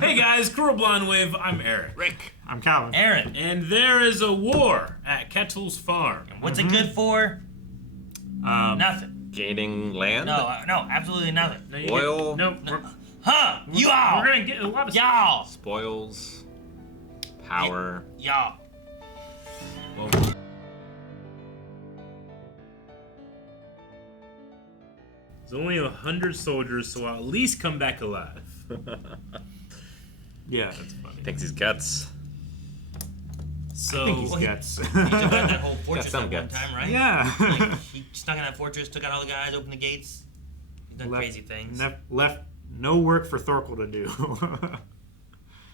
Hey guys, Cruel Blonde Wave, I'm Eric. Rick. I'm Calvin. Aaron. And there is a war at Kettle's farm. And what's it good for? Nothing. Gaining land? No, absolutely nothing. Oil? No. Huh? Y'all. We're gonna get a lot of Y'all. Spoils? Power? Y'all. Well, there's only 100 soldiers, so I'll at least come back alive. Yeah. That's funny. Thinks he's guts. So, I think he's guts. He took out that whole fortress some at one guts. time, right? Yeah. Like, he stuck in that fortress, took out all the guys, opened the gates. He's done crazy things. Left no work for Thorkel to do.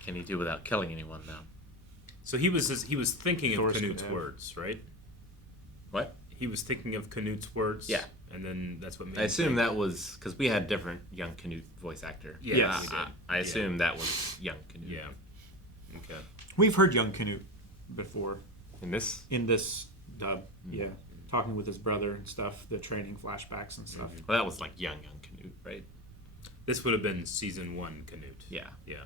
Can he do without killing anyone, though? so he was thinking of Thors Canute's could have. words, right? What? He was thinking of Canute's words. Yeah. And then that's what made I him assume think. that was because we had different young Canute voice actor. Yeah, Yes. we did. I assume that was young Canute. Yeah. Okay. We've heard young Canute before In this? in this dub. Yeah. Talking with his brother and stuff, the training flashbacks and stuff. Well, that was like young Canute, right? This would have been season 1 Canute. Yeah. Yeah.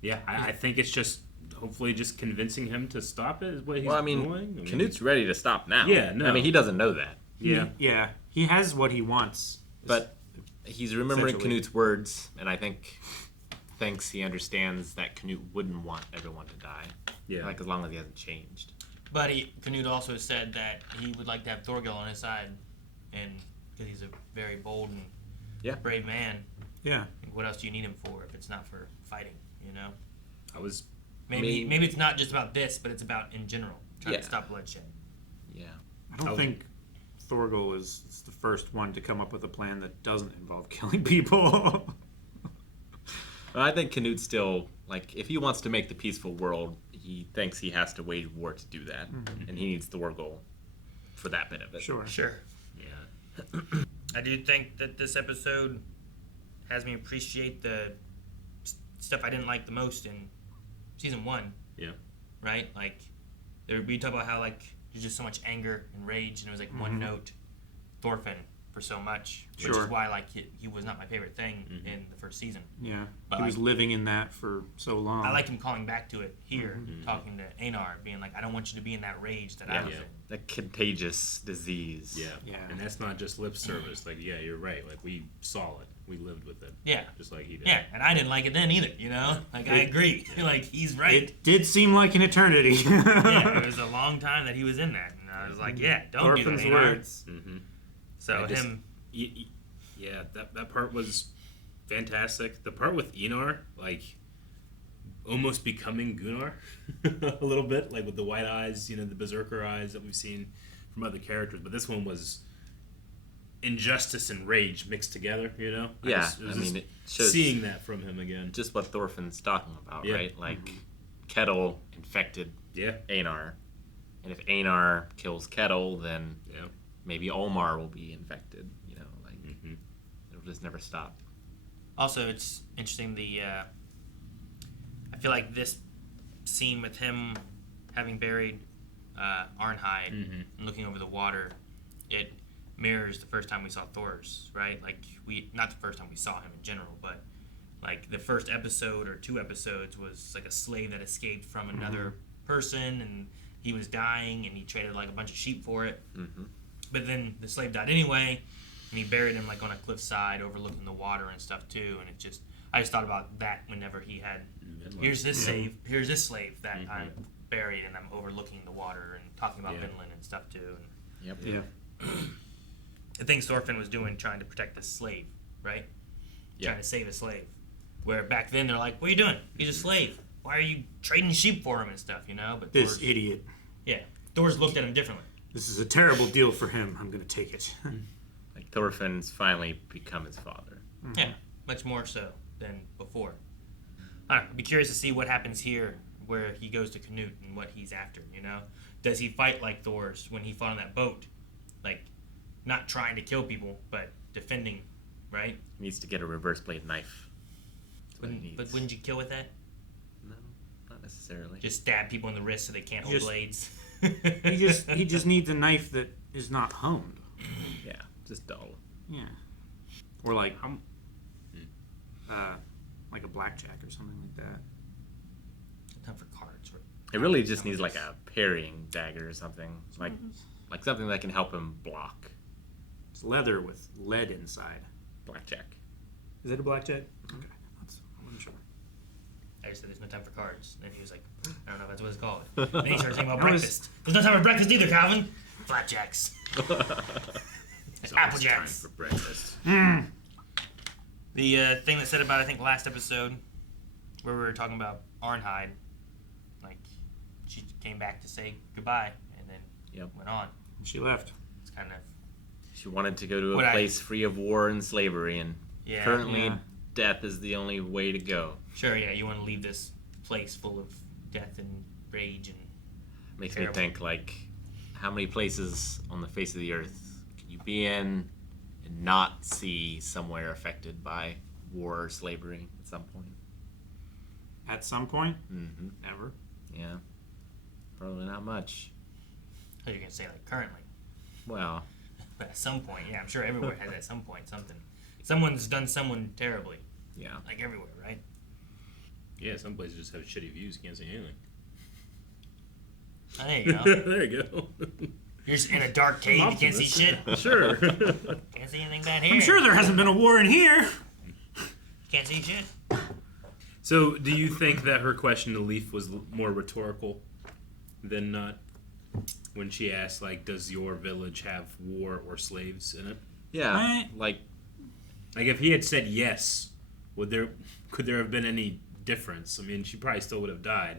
Yeah, I think it's just hopefully just convincing him to stop it is what he's Well, I mean, doing. Canute's ready to stop now. Yeah, no. I mean, he doesn't know that. Yeah. Yeah. He has what he wants. But he's remembering Essentially. Canute's words, and I think thinks he understands that Canute wouldn't want everyone to die. Yeah. Like, as long as he hasn't changed. But Canute also said that he would like to have Thorgil on his side, and because he's a very bold and Yeah. brave man. Yeah. What else do you need him for if it's not for fighting? You know, I was maybe it's not just about this, but it's about in general trying to Yeah. stop bloodshed. Yeah. I don't think Thorgal is the first one to come up with a plan that doesn't involve killing people. Well, I think Canute still, like, if he wants to make the peaceful world, he thinks he has to wage war to do that. And he needs Thorgal for that bit of it. Sure. Sure. yeah. I do think that this episode has me appreciate the stuff I didn't like the most in season 1. Yeah. Right? Like, we talk about how, like, there's just so much anger and rage, and it was, like, one note Thorfinn for so much, which Sure. is why, like, he was not my favorite thing in the first season. Yeah. But he was living in that for so long. I like him calling back to it here, talking to Einar, being like, I don't want you to be in that rage that I was Yeah. in. The contagious disease. Yeah. Yeah. And that's not just lip service. Like, yeah, you're right. Like, we saw it. We lived with it. Yeah. Just like he did. Yeah, and I didn't like it then either, you know? Like, I agree. Like, he's right. It did seem like an eternity. Yeah, it was a long time that he was in that. And I was like, yeah, don't do Thorfinn's that, Einar. words. Mm-hmm. So just- him... Yeah, that part was fantastic. The part with Einar, like, almost becoming Gunnar a little bit, like with the white eyes, you know, the berserker eyes that we've seen from other characters. But this one was injustice and rage mixed together, you know? Yeah, It was I mean, just it shows seeing that from him again. just what Thorfinn's talking about, Yeah. right? Like, Kettle infected Yeah, Einar. And if Einar kills Kettle, then yeah. maybe Olmar will be infected. You know, like, Mm-hmm. it'll just never stop. Also, it's interesting, I feel like this scene with him having buried Arnheid and looking over the water, it mirrors the first time we saw Thors, right? Like, not the first time we saw him in general, but like the first episode or 2 episodes was like a slave that escaped from another person, and he was dying, and he traded like a bunch of sheep for it. But then the slave died anyway, and he buried him like on a cliffside overlooking the water and stuff too. And I just thought about that whenever he had, here's this slave that I'm buried, and I'm overlooking the water and talking about Vinland and stuff too. And Yep. Yeah. the things Thorfinn was doing, trying to protect this slave, right? Yeah. Trying to save a slave. Where back then they're like, what are you doing? He's a slave. Why are you trading sheep for him and stuff, you know? But This Thors, idiot. yeah, Thors looked at him differently. This is a terrible deal for him. I'm going to take it. Like, Thorfinn's finally become his father. Yeah, much more so than before. I don't know, I'd be curious to see what happens here where he goes to Canute and what he's after, you know? Does he fight like Thors when he fought on that boat? Like, not trying to kill people, but defending, right? He needs to get a reverse blade knife. That's what he needs. But wouldn't you kill with that? No, not necessarily. Just stab people in the wrist so they can't hold Just- blades? He just needs a knife that is not honed. Yeah, just dull. Yeah. Or like like a blackjack or something like that. Time for cards. Or It really just needs like a parrying dagger or something, like something that can help him block. It's leather with lead inside. Blackjack. Is it a blackjack? Okay, I wasn't sure. I just said there's no time for cards. Then he was like, I don't know if that's what it's called. Then he started talking about That was- breakfast. There's no time for breakfast either, Calvin. Flapjacks. It's Apple always time Jacks. for breakfast. The thing that said about, I think, last episode, where we were talking about Arnheid, like, she came back to say goodbye and then went on. And she left. It's kind of, She wanted to go to What a I- place free of war and slavery, and yeah. currently Yeah. death is the only way to go. Sure, yeah, you want to leave this place full of death and rage and Makes Terrible. me think, like, how many places on the face of the earth can you be in and not see somewhere affected by war or slavery at some point? At some point? Mm-hmm. Never. Yeah. Probably not much. I thought you were going to say, like, currently. Well, But at some point, yeah, I'm sure everywhere has at some point something. Someone's done someone terribly. yeah. Like everywhere, right? Yeah, some places just have shitty views. Can't see anything. Oh, there you go. There you go. You're just in a dark cave, you can't see shit. Sure. Can't see anything bad here. I'm sure there hasn't been a war in here. Can't see shit. So, do you think that her question to Leaf was more rhetorical than not? When she asked, like, does your village have war or slaves in it? Yeah. Like, if he had said yes, could there have been any difference? I mean, she probably still would have died,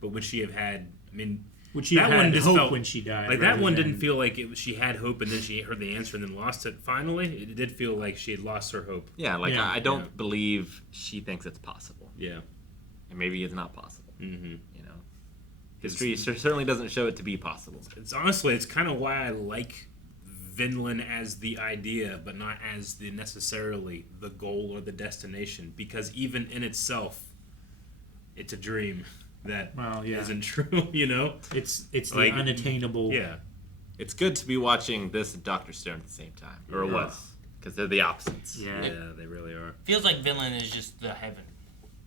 but would she have had? I mean, Would she that have one had just hope felt when she died? like that rather one than- didn't feel like she had hope and then she heard the answer and then lost it. Finally, it did feel like she had lost her hope. yeah, like Yeah. I don't Yeah. believe she thinks it's possible. Yeah. And maybe it's not possible. Mm-hmm. You know, history certainly doesn't show it to be possible. It's honestly, it's kind of why I like Vinland as the idea, but not as the necessarily the goal or the destination. Because even in itself, it's a dream that Well, yeah. not true. You know? It's the Like, unattainable. Yeah. It's good to be watching this and Doctor Stone at the same time, or it Yeah. was, because they're the opposites. Yeah. Yeah, they really are. Feels like Vinland is just the heaven,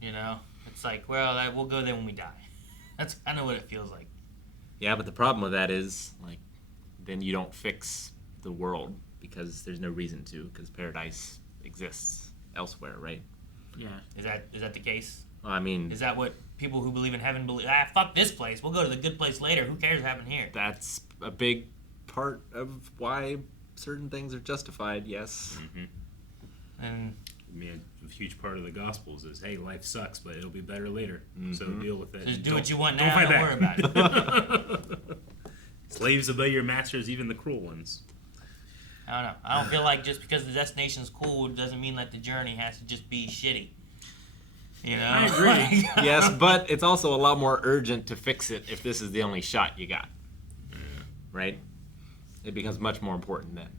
you know? It's like, well, we'll go there when we die. That's kind of what it feels like. Yeah, but the problem with that is, like, then you don't fix the world because there's no reason to, because paradise exists elsewhere, right? Yeah. Is that the case? Well, I mean, Is that what people who believe in heaven believe? Fuck this place. We'll go to the good place later. Who cares what happened here? that's a big part of why certain things are justified, yes. And I mean, a huge part of the Gospels is, hey, life sucks, but it'll be better later. So deal with it. just do Don't- what you want don't now. fight Don't back. worry about it. Slaves obey your masters, even the cruel ones. I don't know. I don't feel like just because the destination's cool doesn't mean that the journey has to just be shitty. You know? I agree. Yes, but it's also a lot more urgent to fix it if this is the only shot you got. Right? It becomes much more important then.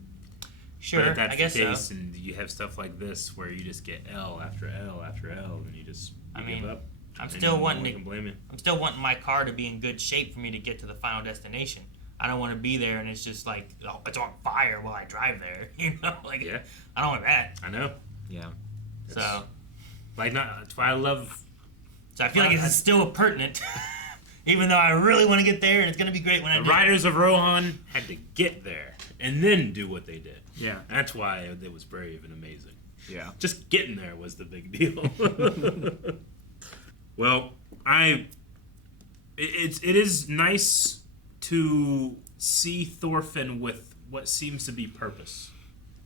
Sure, But if that's I guess the case, so. and you have stuff like this where you just get L after L after L, and you just I give mean, up. I'm And still no wanting one to- can blame you. I'm still wanting my car to be in good shape for me to get to the final destination. I don't want to be there and it's just like, oh, it's on fire while I drive there. You know? Like, Yeah. I don't want that. I know. So Yeah. That's why I love. I feel like it's still pertinent. Even though I really want to get there and it's going to be great when I The do. Riders of Rohan had to get there and then do what they did. Yeah. That's why it was brave and amazing. Yeah. Just getting there was the big deal. Well, it is nice to see Thorfinn with what seems to be purpose.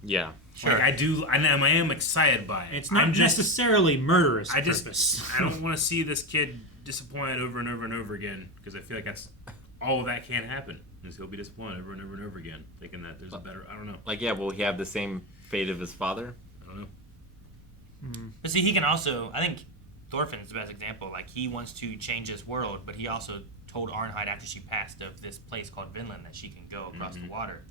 Yeah. Sure. Like I am excited by it. It's not I'm just, necessarily murderous I just, purpose. I don't want to see this kid disappointed over and over and over again because I feel like that's all that can happen. Is he'll be disappointed over and over and over again, thinking that there's a better. I don't know. Like, yeah, will he have the same fate of his father? I don't know. But see, he can also, I think Thorfinn's the best example. Like, he wants to change this world, but he also told Arnheid after she passed of this place called Vinland that she can go across the water.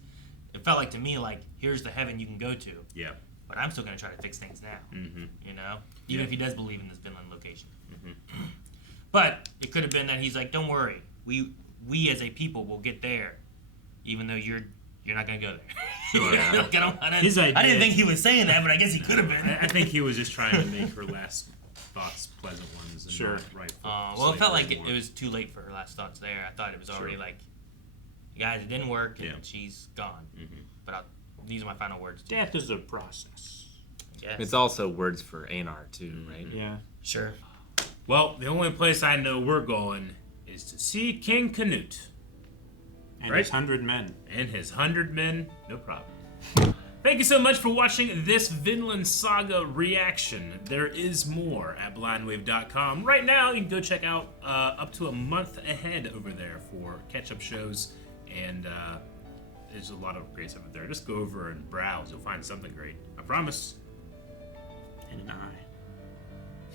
It felt like to me, like, here's the heaven you can go to, Yeah. but I'm still going to try to fix things now. Mm-hmm. You know? Even Yeah. if he does believe in this Vinland location. But it could have been that he's like, don't worry, we as a people will get there, even though you're not going to go there. Sure. Like, I His idea- didn't think he was saying that, but I guess he could have been. I think he was just trying to make her last thoughts pleasant ones. And Sure. not right. Well, it felt like it was too late for her last thoughts there. I thought it was already like, guys, it didn't work, and she's gone. But these are my final words. Death is a process. Yes. It's also words for Einar too, right? Yeah. Sure. Well, the only place I know we're going is to see King Canute And Right. his 100 men. and his 100 men. No problem. Thank you so much for watching this Vinland Saga reaction. There is more at blindwave.com. Right now, you can go check out up to a month ahead over there for catch-up shows, and there's a lot of great stuff up there. Just go over and browse. You'll find something great. I promise. And an eye.